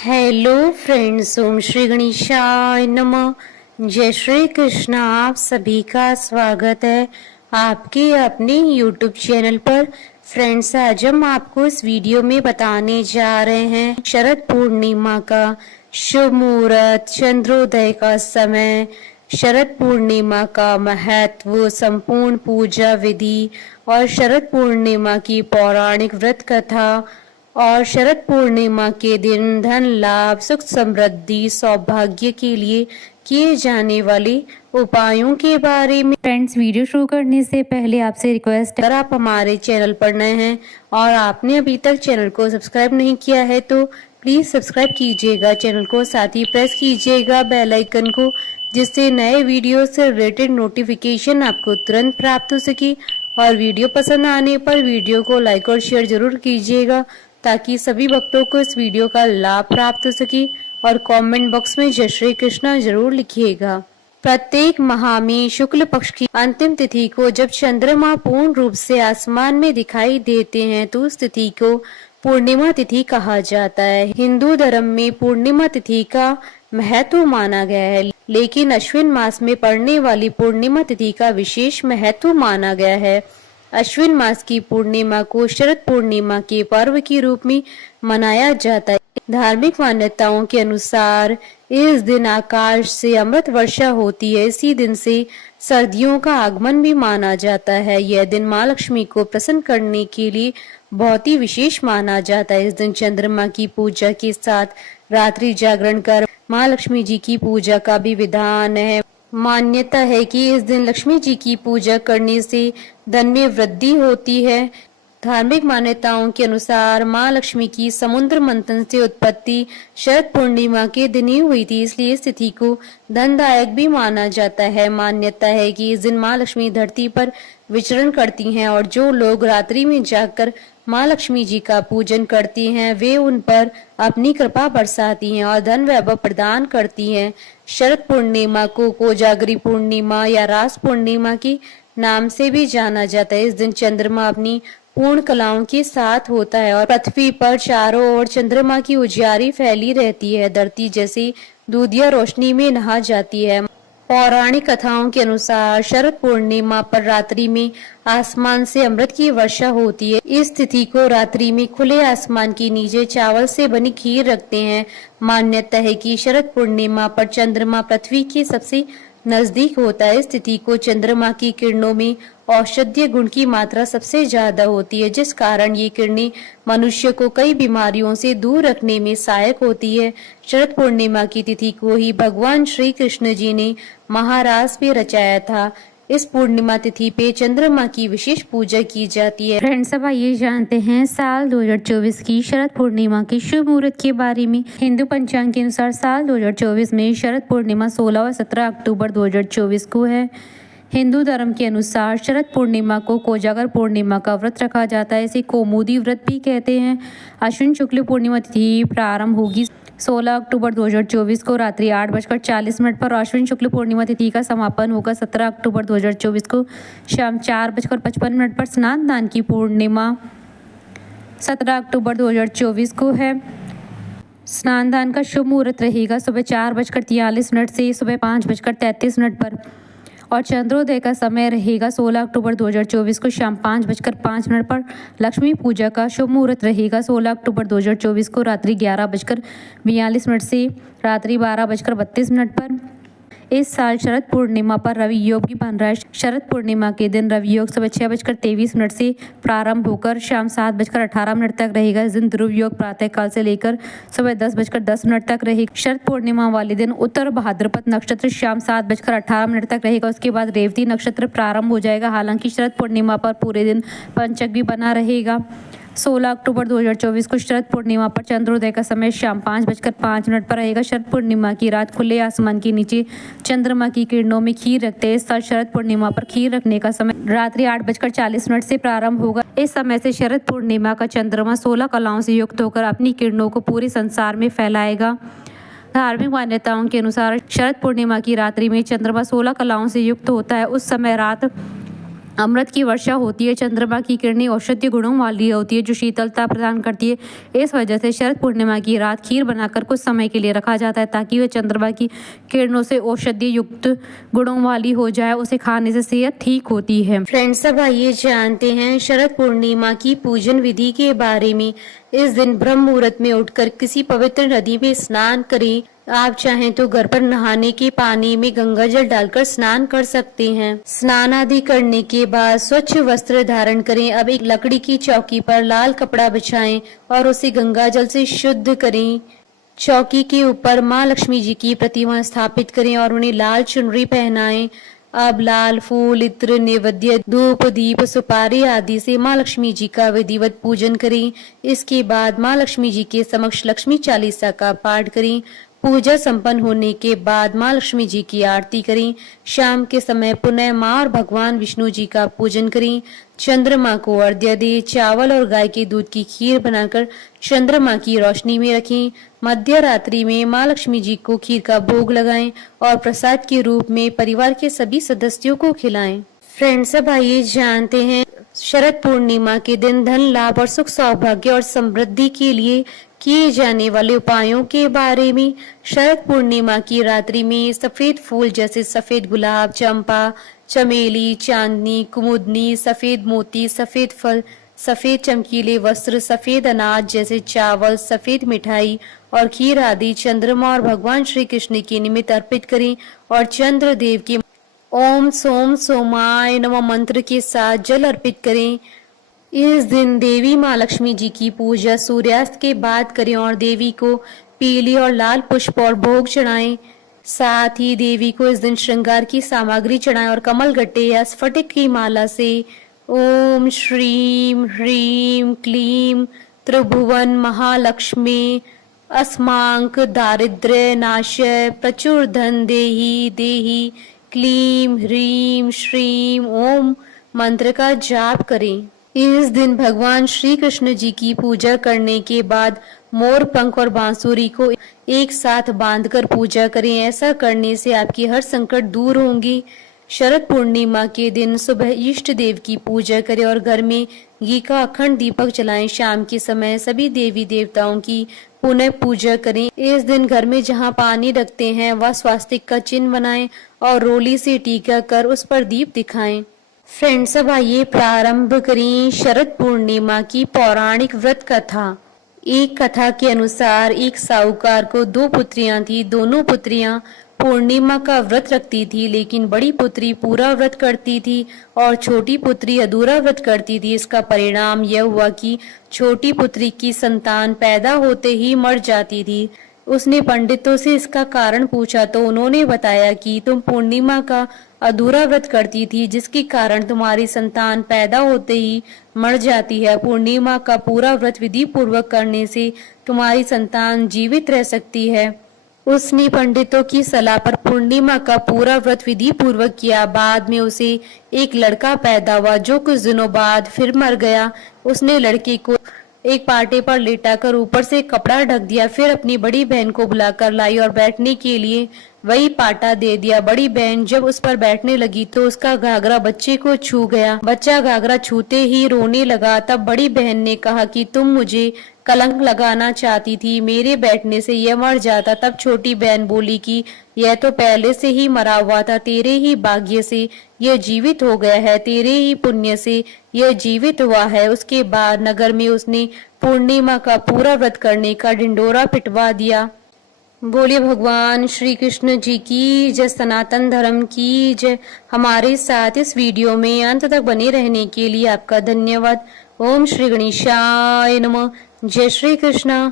Hello friends, ओम श्री गणेशाय नमः। जय श्री कृष्ण। आप सभी का स्वागत है आपके अपने यूट्यूब चैनल पर। फ्रेंड्स, आज हम आपको इस वीडियो में बताने जा रहे हैं शरद पूर्णिमा का शुभ मुहूर्त, चंद्रोदय का समय, शरद पूर्णिमा का महत्व, संपूर्ण पूजा विधि और शरद पूर्णिमा की पौराणिक व्रत कथा और शरद पूर्णिमा के दिन धन लाभ, सुख समृद्धि, सौभाग्य के लिए किए जाने वाले उपायों के बारे में। फ्रेंड्स, वीडियो शुरू करने से पहले आपसे रिक्वेस्ट है, अगर आप हमारे चैनल पर नए हैं और आपने अभी तक चैनल को सब्सक्राइब नहीं किया है तो प्लीज सब्सक्राइब कीजिएगा चैनल को, साथ ही प्रेस कीजिएगा बेल आइकन को, जिससे नए वीडियो से रिलेटेड नोटिफिकेशन आपको तुरंत प्राप्त हो सके। और वीडियो पसंद आने पर वीडियो को लाइक और शेयर जरूर कीजिएगा ताकि सभी भक्तों को इस वीडियो का लाभ प्राप्त हो सके। और कमेंट बॉक्स में जय श्री कृष्णा जरूर लिखिएगा। प्रत्येक माह में शुक्ल पक्ष की अंतिम तिथि को जब चंद्रमा पूर्ण रूप से आसमान में दिखाई देते हैं तो उस तिथि को पूर्णिमा तिथि कहा जाता है। हिंदू धर्म में पूर्णिमा तिथि का महत्व माना गया है, लेकिन अश्विन मास में पड़ने वाली पूर्णिमा तिथि का विशेष महत्व माना गया है। अश्विन मास की पूर्णिमा को शरद पूर्णिमा के पर्व के रूप में मनाया जाता है। धार्मिक मान्यताओं के अनुसार इस दिन आकाश से अमृत वर्षा होती है। इसी दिन से सर्दियों का आगमन भी माना जाता है। यह दिन माँ लक्ष्मी को प्रसन्न करने के लिए बहुत ही विशेष माना जाता है। इस दिन चंद्रमा की पूजा के साथ रात्रि जागरण कर माँ लक्ष्मी जी की पूजा का भी विधान है। मान्यता है कि इस दिन लक्ष्मी जी की पूजा करने से धन में वृद्धि होती है। धार्मिक मान्यताओं के अनुसार माँ लक्ष्मी की समुद्र मंथन से उत्पत्ति शरद पूर्णिमा के दिन ही हुई थी, इसलिए इस तिथि को धनदायक भी माना जाता है। मान्यता है कि इस दिन माँ लक्ष्मी धरती पर विचरण करती हैं और जो लोग रात्रि में जागकर माँ लक्ष्मी जी का पूजन करती हैं वे उन पर अपनी कृपा बरसाती हैं और धन वैभव प्रदान करती हैं। शरद पूर्णिमा को कोजागरी पूर्णिमा या रास पूर्णिमा के नाम से भी जाना जाता है। इस दिन चंद्रमा अपनी पूर्ण कलाओं के साथ होता है और पृथ्वी पर चारों ओर चंद्रमा की उजियारी फैली रहती है। धरती जैसी दूधिया रोशनी में नहा जाती है। पौराणिक कथाओं के अनुसार शरद पूर्णिमा पर रात्रि में आसमान से अमृत की वर्षा होती है। इस तिथि को रात्रि में खुले आसमान के नीचे चावल से बनी खीर रखते हैं। मान्यता है कि शरद पूर्णिमा पर चंद्रमा पृथ्वी के सबसे नजदीक होता है। इस तिथि को चंद्रमा की किरणों में औषधीय गुण की मात्रा सबसे ज्यादा होती है, जिस कारण ये किरणें मनुष्य को कई बीमारियों से दूर रखने में सहायक होती है। शरद पूर्णिमा की तिथि को ही भगवान श्री कृष्ण जी ने महारास भी रचाया था। इस पूर्णिमा तिथि पे चंद्रमा की विशेष पूजा की जाती है। फ्रेंड्स, अब आइए जानते हैं साल 2024 की शरद पूर्णिमा के शुभ मुहूर्त के बारे में। हिंदू पंचांग के अनुसार साल 2024 में शरद पूर्णिमा 16 और 17 अक्टूबर 2024 को है। हिंदू धर्म के अनुसार शरद पूर्णिमा को कोजागर पूर्णिमा का व्रत रखा जाता है। इसे कौमुदी व्रत भी कहते हैं। अश्विन शुक्ल पूर्णिमा तिथि प्रारंभ होगी 16 अक्टूबर 2024 को रात्रि 8:40 पर। अश्विन शुक्ल पूर्णिमा तिथि का समापन होगा 17 अक्टूबर 2024 को शाम 4:55 पर। स्नान दान की पूर्णिमा 17 अक्टूबर 2024 को है। स्नान दान का शुभ मुहूर्त रहेगा सुबह 4:43 से सुबह 5:33 पर और चंद्रोदय का समय रहेगा 16 अक्टूबर 2024 को शाम 5:05 पर। लक्ष्मी पूजा का शुभ मुहूर्त रहेगा 16 अक्टूबर 2024 को रात्रि 11:42 से रात्रि 12:32 पर। इस साल शरद पूर्णिमा पर रवि योग भी बन रहा है। शरद पूर्णिमा के दिन रवि योग सुबह 6:23 से प्रारंभ होकर शाम 7:18 तक रहेगा। इस दिन ध्रुव योग प्रातः काल से लेकर सुबह 10:10 तक रहेगा। शरद पूर्णिमा वाले दिन उत्तर भाद्रपद नक्षत्र शाम 7:18 तक रहेगा। उसके बाद रेवती नक्षत्र प्रारंभ हो जाएगा। हालांकि शरद पूर्णिमा पर पूरे दिन पंचक भी बना रहेगा। 16 अक्टूबर 2024 को शरद पूर्णिमा पर चंद्रोदय का समय शाम 5:05 पर रहेगा। शरद पूर्णिमा की रात खुले आसमान के नीचे चंद्रमा की किरणों में खीर रखते हैं। इस साल शरद पूर्णिमा पर खीर रखने का समय रात्रि 8:40 से प्रारंभ होगा। इस समय से शरद पूर्णिमा का चंद्रमा 16 कलाओं से युक्त होकर अपनी किरणों को पूरे संसार में फैलाएगा। धार्मिक मान्यताओं के अनुसार शरद पूर्णिमा की रात्रि में चंद्रमा 16 कलाओं से युक्त होता है। उस समय रात अमृत की वर्षा होती है। चंद्रमा की किरणें औषधीय गुणों वाली होती है जो शीतलता प्रदान करती है। इस वजह से शरद पूर्णिमा की रात खीर बनाकर कुछ समय के लिए रखा जाता है ताकि वह चंद्रमा की किरणों से औषधीय युक्त गुणों वाली हो जाए। उसे खाने से सेहत ठीक होती है। फ्रेंड्स, अब आइए जानते हैं शरद पूर्णिमा की पूजन विधि के बारे में। इस दिन ब्रह्म मुहूर्त में उठकर किसी पवित्र नदी में स्नान करें। आप चाहें तो घर पर नहाने के पानी में गंगा जल डालकर स्नान कर सकते हैं। स्नान आदि करने के बाद स्वच्छ वस्त्र धारण करें। अब एक लकड़ी की चौकी पर लाल कपड़ा बिछाएं और उसे गंगा जल से शुद्ध करें। चौकी के ऊपर माँ लक्ष्मी जी की प्रतिमा स्थापित करें और उन्हें लाल चुनरी पहनाएं। अब लाल फूल, इत्र, नैवेद्य, धूप, दीप, सुपारी आदि से माँ लक्ष्मी जी का विधिवत पूजन करें। इसके बाद माँ लक्ष्मी जी के समक्ष लक्ष्मी चालीसा का पाठ करें। पूजा संपन्न होने के बाद माँ लक्ष्मी जी की आरती करें। शाम के समय पुनः माँ और भगवान विष्णु जी का पूजन करें। चंद्रमा को अर्घ्य दें। चावल और गाय के दूध की खीर बनाकर चंद्रमा की रोशनी में रखें। मध्य रात्रि में माँ लक्ष्मी जी को खीर का भोग लगाएं और प्रसाद के रूप में परिवार के सभी सदस्यों को खिलाएं। फ्रेंड्स, अब आइए जानते हैं शरद पूर्णिमा के दिन धन लाभ और सुख सौभाग्य और समृद्धि के लिए किए जाने वाले उपायों के बारे में। शरद पूर्णिमा की रात्रि में सफेद फूल जैसे सफेद गुलाब, चंपा, चमेली, चांदनी, कुमुदनी, सफेद मोती, सफेद फल, सफेद चमकीले वस्त्र, सफेद अनाज जैसे चावल, सफेद मिठाई और खीर आदि चंद्रमा और भगवान श्री कृष्ण के निमित्त अर्पित करें और चंद्र देव के ओम सोम सोमाय नमः मंत्र के साथ जल अर्पित करें। इस दिन देवी माँ लक्ष्मी जी की पूजा सूर्यास्त के बाद करें और देवी को पीली और लाल पुष्प और भोग चढ़ाएं। साथ ही देवी को इस दिन श्रृंगार की सामग्री चढ़ाएं और कमल गट्टे या स्फटिक की माला से ओम श्रीम ह्रीम क्लीम त्रिभुवन महालक्ष्मी अस्मांक दारिद्र्य नाशय प्रचुर धन देही देही क्लीम ह्रीम श्रीम ओम मंत्र का जाप करें। इस दिन भगवान श्री कृष्ण जी की पूजा करने के बाद मोर पंख और बांसुरी को एक साथ बांधकर पूजा करें। ऐसा करने से आपकी हर संकट दूर होंगी। शरद पूर्णिमा के दिन सुबह इष्ट देव की पूजा करें और घर में घी का अखंड दीपक जलाएं। शाम के समय सभी देवी देवताओं की पुनः पूजा करें। इस दिन घर में जहां पानी रखते हैं वह स्वास्तिक का चिन्ह बनाएं और रोली से टीका कर उस पर दीप दिखाएं। फ्रेंड्स, अब आइए प्रारंभ करें शरद पूर्णिमा की पौराणिक व्रत कथा। एक कथा के अनुसार एक साहूकार को 2 पुत्रियां थी। दोनों पुत्रियां पूर्णिमा का व्रत रखती थी, लेकिन बड़ी पुत्री पूरा व्रत करती थी और छोटी पुत्री अधूरा व्रत करती थी। इसका परिणाम यह हुआ कि छोटी पुत्री की संतान पैदा होते ही मर जाती थी। उसने पंडितों से इसका कारण पूछा तो उन्होंने बताया कि तुम पूर्णिमा का अधूरा व्रत करती थी, जिसके कारण तुम्हारी संतान पैदा होते ही मर जाती है। पूर्णिमा का पूरा व्रत विधि पूर्वक करने से तुम्हारी संतान जीवित रह सकती है। उसने पंडितों की सलाह पर पूर्णिमा का पूरा व्रत विधि पूर्वक किया। बाद में उसे एक लड़का पैदा हुआ जो कुछ दिनों बाद फिर मर गया। उसने लड़के को एक पाटे पर लेटाकर ऊपर से कपड़ा ढक दिया। फिर अपनी बड़ी बहन को बुलाकर लाई और बैठने के लिए वही पाटा दे दिया। बड़ी बहन जब उस पर बैठने लगी तो उसका घाघरा बच्चे को छू गया। बच्चा घाघरा छूते ही रोने लगा। तब बड़ी बहन ने कहा कि तुम मुझे कलंक लगाना चाहती थी, मेरे बैठने से यह मर जाता। तब छोटी बहन बोली कि यह तो पहले से ही मरा हुआ था, तेरे ही भाग्य से यह जीवित हो गया है, तेरे ही पुण्य से यह जीवित हुआ है। उसके बाद नगर में उसने पूर्णिमा का पूरा व्रत करने का ढिंडोरा पिटवा दिया। बोलिए भगवान श्री कृष्ण जी की जय, सनातन धर्म की जय। हमारे साथ इस वीडियो में अंत तक बने रहने के लिए आपका धन्यवाद। ओम श्री गणेशाय नमः। जय श्री कृष्ण।